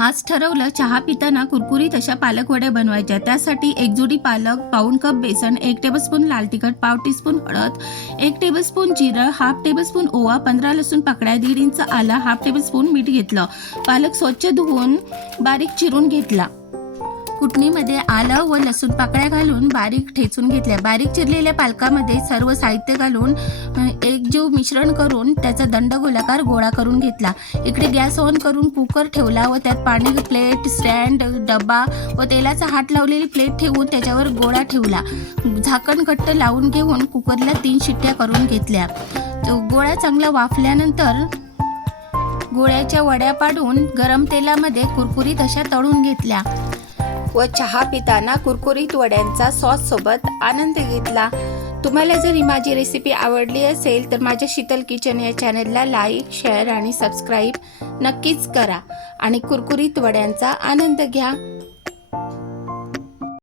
आज ठरवलं चहा पिताना कुरकुरीत अशा पालक वड्या बनवायच्या। त्यासाठी एक जुडी पालक, पाऊण कप बेसन, 1 टेबलस्पून लाल तिखट, पाव टीस्पून हळद, 1 टेबलस्पून जिरं, हाफ टेबलस्पून ओवा, 15 लसूण पाकळ्या, 1.5 इंच आला, हाफ टेबलस्पून मीठ घेतलं। पालक स्वच्छ धुवून बारीक चिरून घेतला। कुटणीमध्ये आलं व लसूण पाकळ्या घालून बारीक ठेचून घेतल्या। बारीक चिरलेल्या पालकामध्ये सर्व साहित्य घालून एकजीव मिश्रण करून त्याचा दंडगोलाकार गोळा करून घेतला। इकडे गॅस ऑन करून कुकर ठेवला व त्यात पाणी, प्लेट, स्टँड, डबा व तेलाचा हात लावलेली प्लेट ठेवून त्याच्यावर गोळा ठेवला। झाकण घट्ट लावून घेऊन कुकरला 3 शिट्ट्या करून घेतल्या। गोळा चांगला वाफल्यानंतर गोळ्याच्या वड्या पाडून गरम तेलामध्ये कुरकुरीत अशा तळून घेतल्या व चहा पिताना कुरकुरीत वड्यांचा सॉस सोबत आनंद घेतला। तुम्हाला जर ही माझी रेसिपी आवडली असेल तर माझ्या शीतल किचन या चॅनलला लाईक, शेअर आणि सबस्क्राईब नक्कीच करा आणि कुरकुरीत वड्यांचा आनंद घ्या।